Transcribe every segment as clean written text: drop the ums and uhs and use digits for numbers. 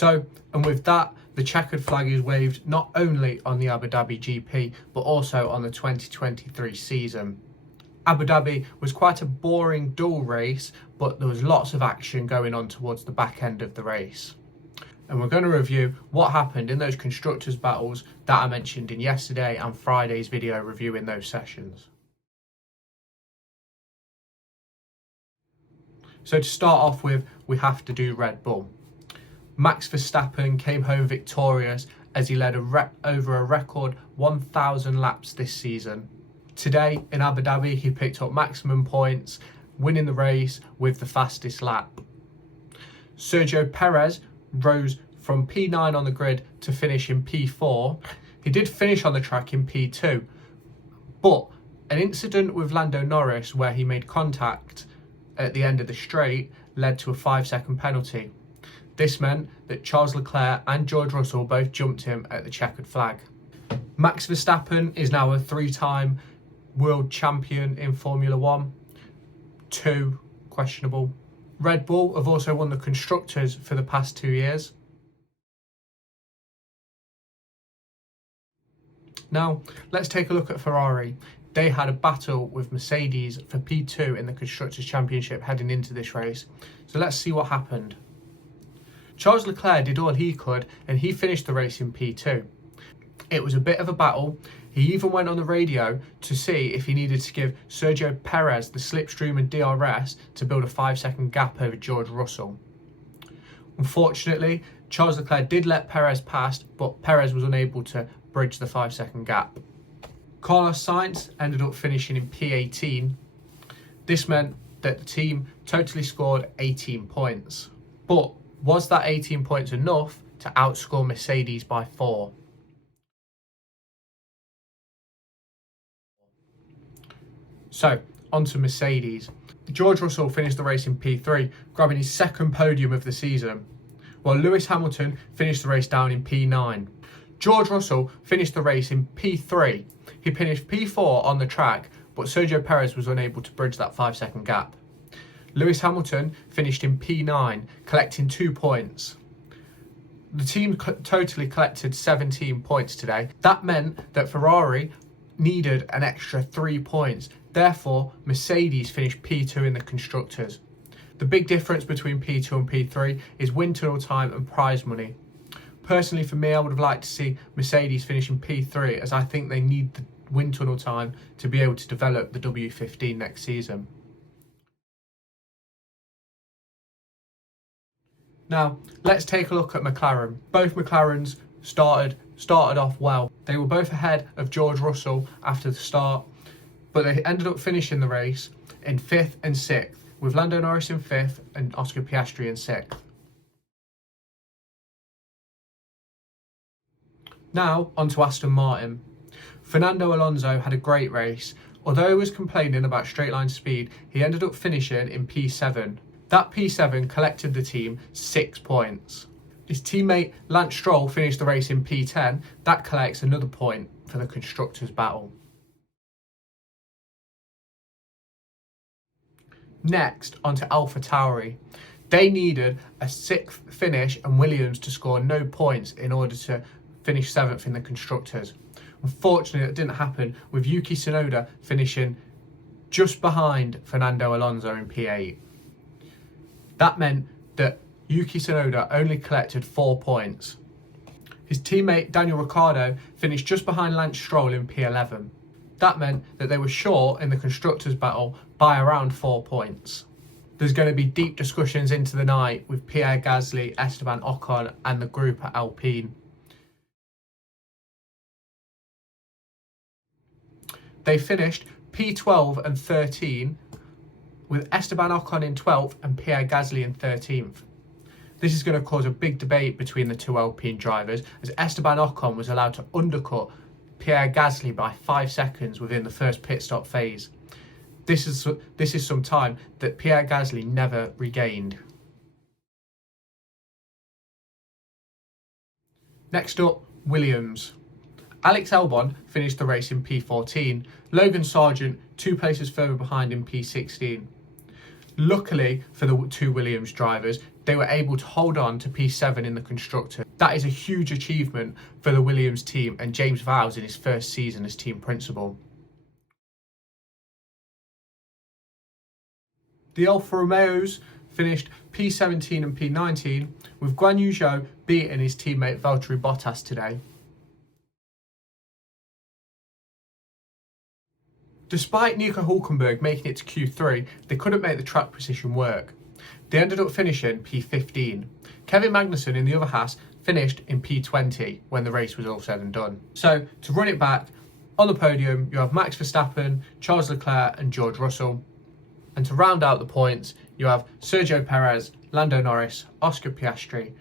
So, and with that, the checkered flag is waved not only on the Abu Dhabi GP, but also on the 2023 season. Abu Dhabi was quite a boring, dull race, but there was lots of action going on towards the back end of the race. And we're going to review what happened in those constructors' battles that I mentioned in yesterday and Friday's video reviewing those sessions. So to start off with, we have to do Red Bull. Max Verstappen came home victorious as he led over a record 1,000 laps this season. Today in Abu Dhabi, he picked up maximum points, winning the race with the fastest lap. Sergio Perez rose from P9 on the grid to finish in P4. He did finish on the track in P2, but an incident with Lando Norris where he made contact at the end of the straight led to a 5-second penalty. This meant that Charles Leclerc and George Russell both jumped him at the checkered flag. Max Verstappen is now a 3-time world champion in Formula 1. 2 questionable. Red Bull have also won the constructors for the past 2 years. Now, let's take a look at Ferrari. They had a battle with Mercedes for P2 in the Constructors' Championship heading into this race. So let's see what happened. Charles Leclerc did all he could and he finished the race in P2. It was a bit of a battle. He even went on the radio to see if he needed to give Sergio Perez the slipstream and DRS to build a 5-second gap over George Russell. Unfortunately, Charles Leclerc did let Perez pass, but Perez was unable to bridge the 5-second gap. Carlos Sainz ended up finishing in P18. This meant that the team totally scored 18 points. But was that 18 points enough to outscore Mercedes by 4? So, on to Mercedes. George Russell finished the race in P3, grabbing his second podium of the season, while Lewis Hamilton finished the race down in P9. George Russell finished the race in P3. He finished P4 on the track, but Sergio Perez was unable to bridge that 5-second gap. Lewis Hamilton finished in P9, collecting 2 points. The team totally collected 17 points today. That meant that Ferrari needed an extra 3 points. Therefore, Mercedes finished P2 in the Constructors. The big difference between P2 and P3 is wind tunnel time and prize money. Personally, for me, I would have liked to see Mercedes finish in P3 as I think they need the wind tunnel time to be able to develop the W15 next season. Now, let's take a look at McLaren. Both McLarens started off well. They were both ahead of George Russell after the start, but they ended up finishing the race in 5th and 6th, with Lando Norris in 5th and Oscar Piastri in 6th. Now, on to Aston Martin. Fernando Alonso had a great race. Although he was complaining about straight line speed, he ended up finishing in P7. That P7 collected the team 6 points. His teammate Lance Stroll finished the race in P10. That collects another point for the Constructors' battle. Next, onto AlphaTauri. They needed a 6th finish and Williams to score no points in order to finish 7th in the Constructors. Unfortunately, that didn't happen, with Yuki Tsunoda finishing just behind Fernando Alonso in P8. That meant that Yuki Tsunoda only collected 4 points. His teammate Daniel Ricciardo finished just behind Lance Stroll in P11. That meant that they were short in the Constructors' battle by around 4 points. There's going to be deep discussions into the night with Pierre Gasly, Esteban Ocon and the group at Alpine. They finished P12 and 13, with Esteban Ocon in 12th and Pierre Gasly in 13th. This is going to cause a big debate between the two Alpine drivers, as Esteban Ocon was allowed to undercut Pierre Gasly by 5 seconds within the first pit stop phase. This is some time that Pierre Gasly never regained. Next up, Williams. Alex Albon finished the race in P14, Logan Sargent 2 places further behind in P16. Luckily for the two Williams drivers, they were able to hold on to P7 in the constructor. That is a huge achievement for the Williams team and James Vowles in his first season as team principal. The Alfa Romeos finished P17 and P19, with Guan Yu Zhou beating his teammate Valtteri Bottas today. Despite Nico Hülkenberg making it to Q3, they couldn't make the track position work. They ended up finishing P15. Kevin Magnussen in the other Haas finished in P20 when the race was all said and done. So, to run it back, on the podium you have Max Verstappen, Charles Leclerc and George Russell. And to round out the points, you have Sergio Perez, Lando Norris, Oscar Piastri,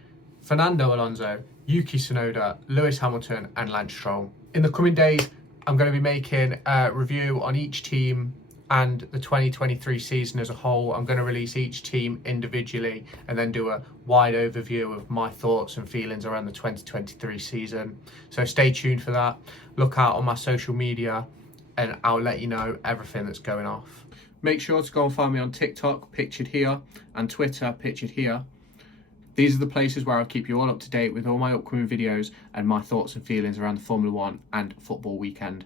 Fernando Alonso, Yuki Tsunoda, Lewis Hamilton and Lance Stroll. In the coming days, I'm going to be making a review on each team and the 2023 season as a whole. I'm going to release each team individually and then do a wide overview of my thoughts and feelings around the 2023 season. So stay tuned for that. Look out on my social media and I'll let you know everything that's going off. Make sure to go and find me on TikTok, pictured here, and Twitter, pictured here. These are the places where I'll keep you all up to date with all my upcoming videos and my thoughts and feelings around the Formula 1 and football weekend.